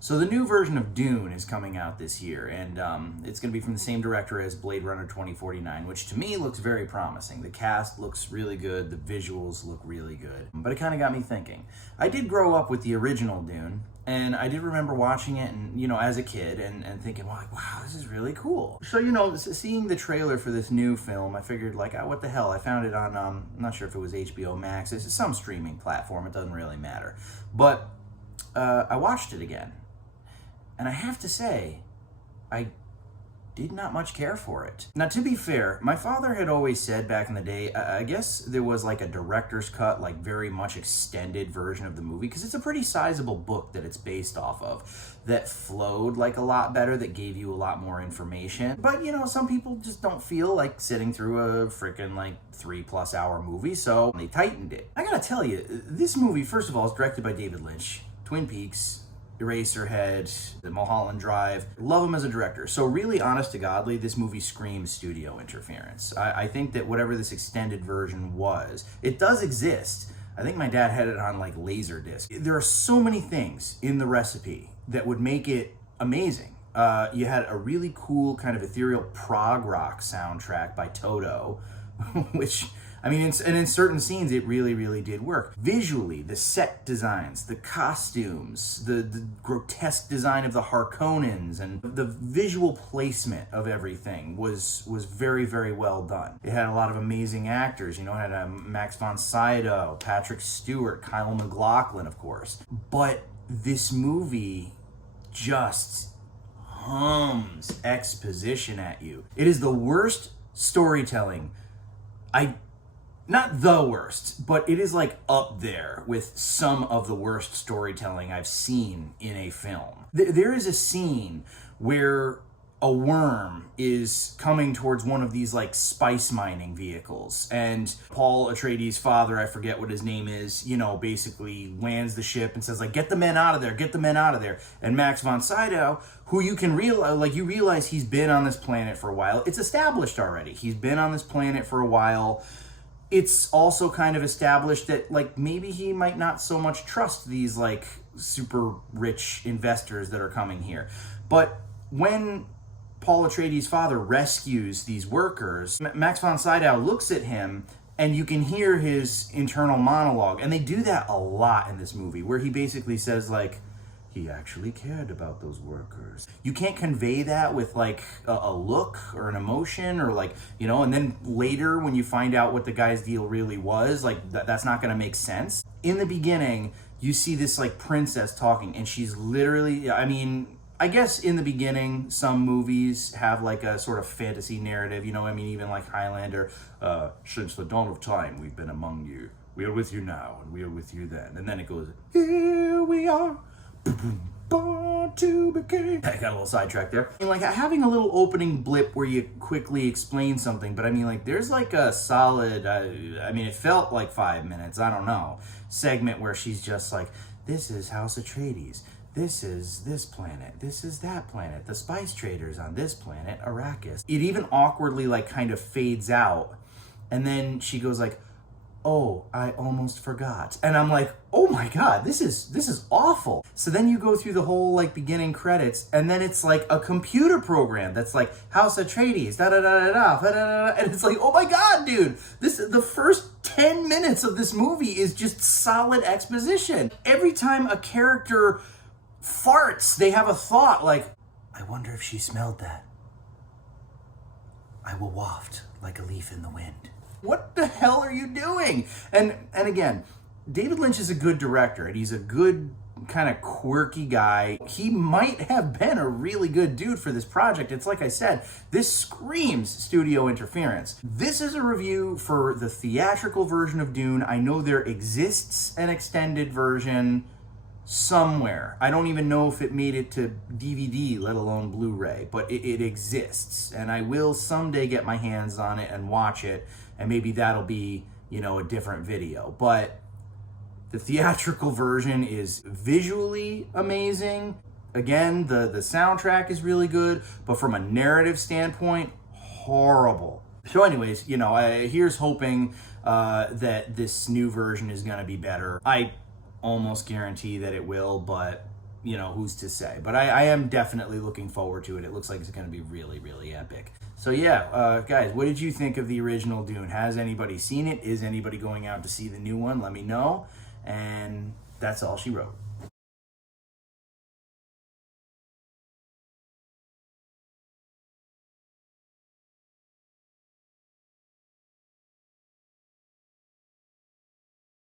So the new version of Dune is coming out this year, and it's going to be from the same director as Blade Runner 2049, which to me looks very promising. The cast looks really good, the visuals look really good, but it kind of got me thinking. I did grow up with the original Dune, and I did remember watching it, and as a kid, and thinking, wow, this is really cool. So seeing the trailer for this new film, I figured, like, what the hell? I found it on, I'm not sure if it was HBO Max. It's some streaming platform. It doesn't really matter. But I watched it again, and I have to say, I did not much care for it. Now, to be fair, my father had always said back in the day, I guess there was like a director's cut, like very much extended version of the movie, because it's a pretty sizable book that it's based off of, that flowed like a lot better, that gave you a lot more information. But, some people just don't feel like sitting through a freaking like 3+ hour movie, so they tightened it. I gotta tell you, this movie, first of all, is directed by David Lynch. Twin Peaks, Eraserhead, the Mulholland Drive. Love him as a director. So really, honest to godly, this movie screams studio interference. I think that whatever this extended version was, it does exist. I think my dad had it on like Laserdisc. There are so many things in the recipe that would make it amazing. You had a really cool kind of ethereal prog rock soundtrack by Toto, which, I mean, in certain scenes, it really, really did work. Visually, the set designs, the costumes, the grotesque design of the Harkonnens, and the visual placement of everything was very, very well done. It had a lot of amazing actors. It had Max von Sydow, Patrick Stewart, Kyle MacLachlan, of course. But this movie just hums exposition at you. It is the worst storytelling. Not the worst, but it is like up there with some of the worst storytelling I've seen in a film. There is a scene where a worm is coming towards one of these like spice mining vehicles, and Paul Atreides' father, I forget what his name is, basically lands the ship and says, like, get the men out of there, get the men out of there. And Max von Sydow, who you realize he's been on this planet for a while. It's established already. He's been on this planet for a while. It's also kind of established that, like, maybe he might not so much trust these, like, super rich investors that are coming here. But when Paul Atreides' father rescues these workers, Max von Sydow looks at him, and you can hear his internal monologue. And they do that a lot in this movie, where he basically says, like, he actually cared about those workers. You can't convey that with like a look or an emotion, or like, and then later when you find out what the guy's deal really was, like that's not going to make sense. In the beginning, you see this like princess talking, and she's literally, I guess in the beginning, some movies have like a sort of fantasy narrative, even like Highlander, since the dawn of time, we've been among you. We are with you now, and we are with you then. And then it goes, here we are. Born to be king. I got a little sidetracked there. Like having a little opening blip where you quickly explain something, but there's like a solid, it felt like 5 minutes, I don't know, segment where she's just like, this is House Atreides, this is this planet, this is that planet, the spice traders on this planet, Arrakis. It even awkwardly like kind of fades out, and then she goes like, oh, I almost forgot. And I'm like, oh my God, this is awful. So then you go through the whole like beginning credits, and then it's like a computer program that's like House Atreides, da da da da da da da, and it's like, oh my God, dude, the first 10 minutes of this movie is just solid exposition. Every time a character farts, they have a thought like, I wonder if she smelled that. I will waft like a leaf in the wind. What the hell are you doing? And again, David Lynch is a good director, and he's a good kind of quirky guy. He might have been a really good dude for this project. It's like I said, this screams studio interference. This is a review for the theatrical version of Dune. I know there exists an extended version somewhere. I don't even know if it made it to DVD, let alone Blu-ray, but it exists, and I will someday get my hands on it and watch it, and maybe that'll be, a different video. But the theatrical version is visually amazing. Again, the soundtrack is really good, but from a narrative standpoint, horrible. So anyways, here's hoping that this new version is going to be better. I almost guarantee that it will, but who's to say? But I am definitely looking forward to it. It looks like it's going to be really, really epic. So yeah, guys, what did you think of the original Dune? Has anybody seen it? Is anybody going out to see the new one? Let me know. And that's all she wrote.